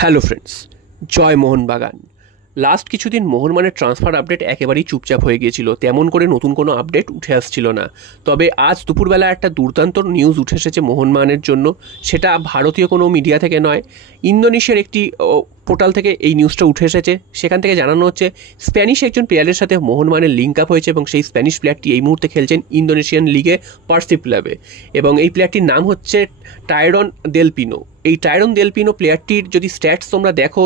Hello friends, জয় Mohun Bagan. Last কিছুদিন মোহনবাগানের transfer update একেবারেই চুপচাপ হয়ে গিয়েছিল, তেমন করে নতুন কোনো আপডেট উঠে আসছিল না। তবে আজ দুপুরবেলা একটা দুর্দান্ত নিউজ উঠে এসেছে মোহনবাগানের জন্য। সেটা ভারতীয় কোনো মিডিয়া থেকে নয়, ইন্দোনেশিয়ার একটি পোর্টাল থেকে এই নিউজটা উঠে এসেছে। সেখান থেকে জানানো হচ্ছে স্প্যানিশ একজন প্লেয়ারের সাথে মোহনবাগানের লিঙ্ক আপ হয়েছে এবং সেই স্প্যানিশ প্লেয়ারটি এই মুহূর্তে খেলছেন ইন্দোনেশিয়ান লিগে পার্সিপ ক্লাবে এবং এই প্লেয়ারটির নাম হচ্ছে টায়রন দেল পিনো। এই টায়রন দেল পিনো প্লেয়ারটির যদি স্ট্যাটস তোমরা দেখো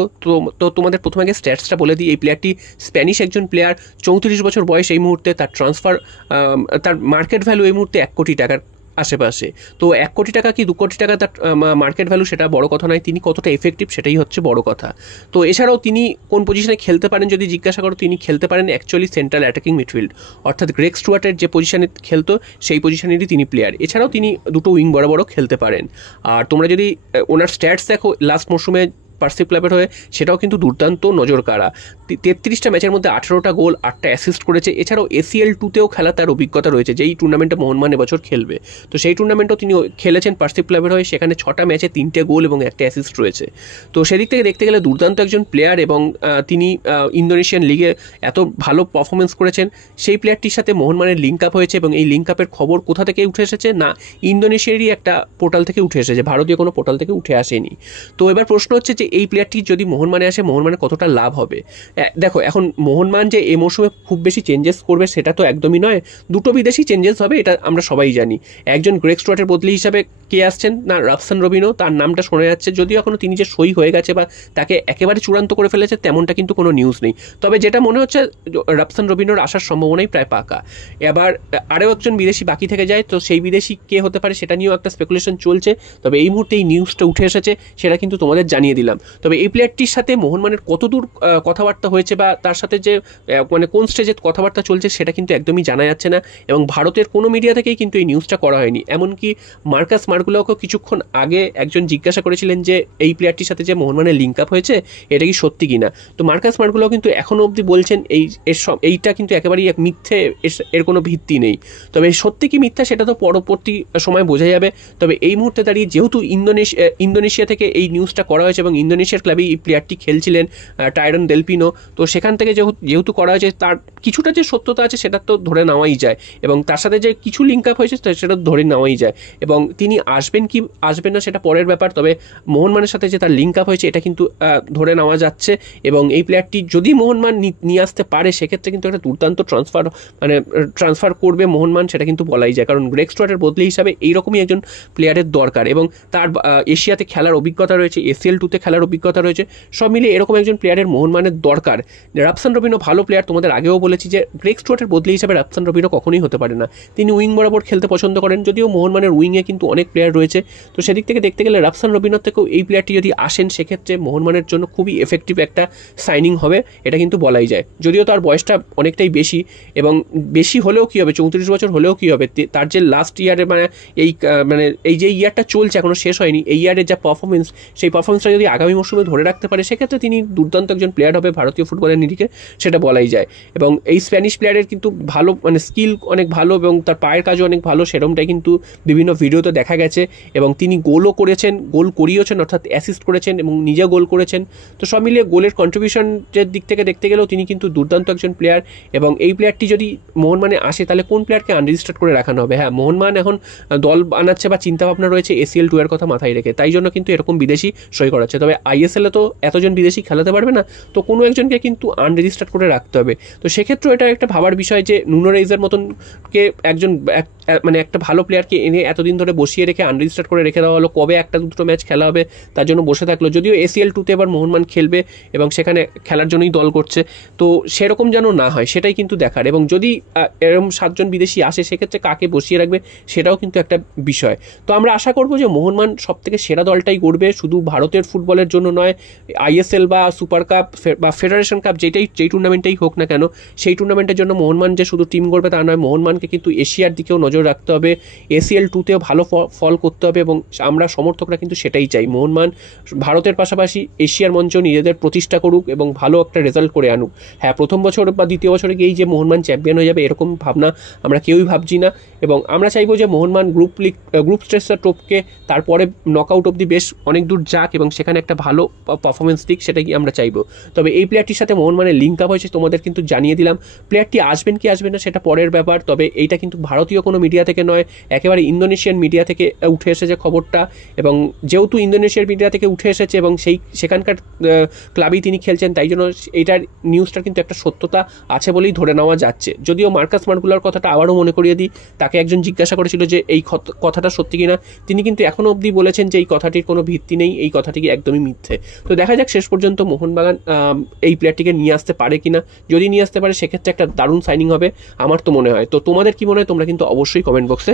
তো তোমাদের প্রথমে আগে স্ট্যাটসটা বলে দিই। এই প্লেয়ারটি স্প্যানিশ একজন প্লেয়ার, 34 বছর বয়স এই মুহূর্তে। তার মার্কেট ভ্যালু এই মুহূর্তে 1 কোটি টাকার আশেপাশে। তো 1 কোটি টাকা কি 2 কোটি টাকা তার মার্কেট ভ্যালু সেটা বড় কথা নয়, তিনি কতটা এফেক্টিভ সেটাই হচ্ছে বড় কথা। তো এছাড়াও তিনি কোন পজিশনে খেলতে পারেন যদি জিজ্ঞাসা করো, তিনি খেলতে পারেন অ্যাকচুয়ালি সেন্ট্রাল অ্যাটাকিং মিডফিল্ড, অর্থাৎ গ্রেগ স্টুয়ার্টের যে পজিশনে খেলতো সেই পজিশনেরই তিনি প্লেয়ার। এছাড়াও তিনি দুটো উইং বরাবরও খেলতে পারেন। আর তোমরা যদি ওনার স্ট্যাটস দেখো লাস্ট মরশুমে পার্সিপ ক্লাবের হয়ে, সেটাও কিন্তু দুর্দান্ত নজর কাড়া। 33টা ম্যাচের মধ্যে 18টা গোল, 8টা অ্যাসিস্ট করেছে। এছাড়াও ACL 2তেও খেলা তার অভিজ্ঞতা রয়েছে, যেই টুর্নামেন্টে মোহনবাগান এবছর খেলবে। তো সেই টুর্নামেন্টও তিনি খেলেছেন পার্সিপ ক্লাবের হয়ে, সেখানে 6টা ম্যাচে 3টে গোল এবং 1টা অ্যাসিস্ট রয়েছে। তো সেদিক থেকে দেখতে গেলে দুর্দান্ত একজন প্লেয়ার এবং তিনি ইন্দোনেশিয়ান লিগে এত ভালো পারফরমেন্স করেছেন। সেই প্লেয়ারটির সাথে মোহনবাগানের লিঙ্ক আপ হয়েছে এবং এই লিঙ্ক আপের খবর কোথা থেকে উঠে এসেছে না, ইন্দোনেশিয়ারই একটা পোর্টাল থেকে উঠে এসেছে, ভারতীয় কোনো পোর্টাল থেকে উঠে আসেনি। তো এবার প্রশ্ন হচ্ছে যে এই প্লেয়ারটি যদি মোহনবাগানে আসে, মোহনবাগানে কতটা লাভ হবে। দেখো, এখন মোহনবাগান যে এই মৌসুমে খুব বেশি চেঞ্জেস করবে সেটা তো একদমই নয়। দুটো বিদেশি চেঞ্জেস হবে, এটা আমরা সবাই জানি। একজন গ্রেগ স্টুয়ার্টের বদলি হিসাবে কে আসছেন না, রাফসান রবিনো, তার নামটা শোনা যাচ্ছে। যদিও এখনও তিনি যে সই হয়ে গেছে বা তাকে একেবারে চূড়ান্ত করে ফেলেছে তেমনটা কিন্তু কোনো নিউজ নেই। তবে যেটা মনে হচ্ছে রাফসান রবিনোর আসার সম্ভাবনাই প্রায় পাকা। এবার আরও একজন বিদেশি বাকি থেকে যায়, তো সেই বিদেশি কে হতে পারে সেটা নিয়েও একটা স্পেকুলেশন চলছে। তবে এই মুহূর্তে এই নিউজটা উঠে এসেছে, সেটা কিন্তু তোমাদের জানিয়ে দিলাম। তবে এই প্লেয়ারটির সাথে মোহনবাগানের কতদূর কথাবার্তা হয়েছে বা তার সাথে যে কোন স্টেজে কথাবার্তা চলছে সেটা কিন্তু একদমই জানা যাচ্ছে না এবং ভারতের কোনো মিডিয়া থেকেই কিন্তু এই নিউজটা করা হয়নি। এমনকি মার্কাস মার্গুলাওকেও কিছুক্ষণ আগে একজন জিজ্ঞাসা করেছিলেন যে এই প্লেয়ারটির সাথে যে মোহনবাগানের লিঙ্ক আপ হয়েছে এটা কি সত্যি কিনা। তো মার্কাস মার্গুলাও কিন্তু এখনও অবধি বলছেন এইটা কিন্তু একেবারেই এক মিথ্যে, এর কোনো ভিত্তি নেই। তবে সত্যি কি মিথ্যা সেটা তো পরবর্তী সময় বোঝা যাবে। তবে এই মুহূর্তে দাঁড়িয়ে যেহেতু ইন্দোনেশিয়া থেকে এই নিউজটা করা হয়েছে এবং ইন্দোনেশিয়ার ক্লাবে এই প্লেয়ারটি খেলছিলেন টায়রন দেল পিনো, তো সেখান থেকে যেহেতু করা হয়েছে, তার কিছুটা যে সত্যতা আছে সেটা তো ধরে নেওয়াই যায় এবং তার সাথে যে কিছু লিঙ্ক আপ হয়েছে সেটা ধরে নেওয়াই যায়। এবং তিনি আসবেন কি আসবেন না সেটা পরের ব্যাপার। তবে মোহনবাগানের সাথে যে তার লিঙ্ক আপ হয়েছে এটা কিন্তু ধরে নেওয়া যাচ্ছে এবং এই প্লেয়ারটি যদি মোহনবাগান নিয়ে আসতে পারে সেক্ষেত্রে কিন্তু একটা দুর্দান্ত ট্রান্সফার করবে মোহনবাগান, সেটা কিন্তু বলাই যায়। কারণ গ্রেগ স্টুয়ার্টের বদলি হিসাবে এইরকমই একজন প্লেয়ারের দরকার এবং তার এশিয়াতে খেলার অভিজ্ঞতা রয়েছে, ACL 2তে খেলার অভিজ্ঞতা রয়েছে। সব মিলিয়ে এরকম একজন প্লেয়ারের মোহনবাগানের দরকার। রাফসান রবিনো ভালো প্লেয়ার, তোমাদের আগেও বলেছি যে গ্রেগ স্টুয়ার্টের বদলি হিসাবে রাফসান রবিনো কখনোই হতে পারে না। তিনি উইং বরাবর খেলতে পছন্দ করেন, যদিও মোহনবাগানের উইংয়ে কিন্তু অনেক প্লেয়ার রয়েছে। তো সেদিক থেকে দেখতে গেলে রাফসান রবিনোর থেকেও এই প্লেয়ারটি যদি আসেন সেক্ষেত্রে মোহনবাগানের জন্য খুবই এফেক্টিভ একটা সাইনিং হবে, এটা কিন্তু বলাই যায়। যদিও তার বয়সটা অনেকটাই বেশি এবং বেশি হলেও কী হবে, 34 বছর হলেও কী হবে, তার যে লাস্ট ইয়ারে এই যে ইয়ারটা চলছে এখনও শেষ হয়নি, এই ইয়ারের যা পারফরমেন্স, সেই পারফরমেন্সটা যদি আগামী মৌসুমে ধরে রাখতে পারে সেক্ষেত্রে তিনি দুর্দান্ত একজন প্লেয়ার হবে ভারতীয় ফুটবলের নিরিখে, সেটা বলাই যায়। এবং এই স্প্যানিশ প্লেয়ারের কিন্তু ভালো স্কিল অনেক ভালো এবং তার পায়ের কাজও অনেক ভালো, সেরকমটাই কিন্তু বিভিন্ন ভিডিওতে দেখা গেছে। এবং তিনি গোলও করেছেন, গোল করিয়েছেন অর্থাৎ অ্যাসিস্ট করেছেন এবং নিজে গোল করেছেন। তো সব মিলিয়ে গোলের কন্ট্রিবিউশনের দিক থেকে দেখতে গেলেও তিনি কিন্তু দুর্দান্ত একজন প্লেয়ার। এবং এই প্লেয়ারটি যদি মোহনবাগানে আসে তাহলে কোন প্লেয়ারকে আনরেজিস্টার্ড করে রাখানো হবে। হ্যাঁ, মোহনবাগান এখন দল বানাচ্ছে বা চিন্তাভাবনা রয়েছে ACL 2 এর কথা মাথায় রেখে, তাই জন্য কিন্তু এরকম বিদেশি সই করাচ্ছে। তবে ISL-এ তো এতজন বিদেশি খেলাতে পারবে না, তো কোনো একজনকে কিন্তু আনরেজিস্টার্ড করে রাখতে হবে। তো সেক্ষেত্রেও এটা একটা ভাবার বিষয় যে নুনো রেইজের মতনকে একটা ভালো প্লেয়ারকে এনে এতদিন ধরে বসিয়ে রেখে আনরেজিস্টার্ড করে রেখে দেওয়া হলো, কবে একটা দুটো ম্যাচ খেলা হবে তার জন্য বসে থাকলো। যদিও ACL 2তে এবার মোহনবাগান খেলবে এবং সেখানে খেলার জন্যই দল করছে, তো সেরকম যেন না হয় সেটাই কিন্তু দেখার। এবং যদি এরকম 7 জন বিদেশি আসে সেক্ষেত্রে কাকে বসিয়ে রাখবে সেটাও কিন্তু একটা বিষয়। তো আমরা আশা করবো যে মোহনবাগান সব থেকে সেরা দলটাই গড়বে, শুধু ভারতের ফুটবলের জন্য নয়, ISL বা সুপার কাপ বা ফেডারেশন কাপ যেই টুর্নামেন্টেই হোক না কেন, সেই টুর্নামেন্টের জন্য মোহনবাগান যে শুধু টিম গড়বে তা নয়, মোহনবাগানকে কিন্তু এশিয়ার দিকেও নজর রাখতে হবে, ACL 2তেও ভালো ফল করতে হবে এবং আমরা সমর্থকরা কিন্তু সেটাই চাই। মোহনবাগান ভারতের পাশাপাশি এশিয়ার মঞ্চেও নিজেদের প্রতিষ্ঠা করুক এবং ভালো একটা রেজাল্ট করে আনুক। হ্যাঁ, প্রথম বছর বা দ্বিতীয় বছরে গিয়েই যে মোহনবাগান চ্যাম্পিয়ন হয়ে যাবে এরকম ভাবনা আমরা কেউই ভাবছি না এবং আমরা চাইবো যে মোহনবাগান গ্রুপ স্টেজটা টপকে তারপরে নকআউট অবধি বেশ অনেক দূর যাক এবং সেখানে একটা ভালো পারফরমেন্স দিক, সেটাই আমরা চাইবো। তবে এই প্লেয়ারটির সাথে মোহনবাগানের লিঙ্ক আপ হয়েছে, তোমাদের কিন্তু জানিয়ে দিলাম। প্লেয়ারটি আসবেন কি আসবেন না সেটা পরের ব্যাপার, তবে এইটা কিন্তু ভারতীয় কোনো মিডিয়া থেকে নয়, একেবারে ইন্দোনেশিয়ান মিডিয়া থেকে উঠে এসেছে খবরটা। এবং যেহেতু ইন্দোনেশিয়ার মিডিয়া থেকে উঠে এসেছে এবং সেখানকার ক্লাবেই তিনি খেলছেন, তাই জন্য এইটার নিউজটার কিন্তু একটা সত্যতা আছে বলেই ধরে নেওয়া যাচ্ছে। যদিও মার্কাস মার্গুলার কথাটা আবারও মনে করিয়ে দিই, তাকে একজন জিজ্ঞাসা করেছিল যে এই কথাটা সত্যি কিনা, তিনি কিন্তু এখনও অবধি বলেছেন যে এই কথাটির কোনো ভিত্তি নেই, এই কথাটি একদমই মিথ্যে। তো দেখা যাক শেষ পর্যন্ত মোহনবাগান এই প্লেয়ারটিকে নিয়ে আসতে পারে কিনা। যদি নিয়ে আসতে পারে সেক্ষেত্রে একটা দারুণ সাইনিং হবে আমার তো মনে হয়। তো তোমাদের কি মনে হয় তোমরা কিন্তু অবশ্যই কমেন্ট বক্সে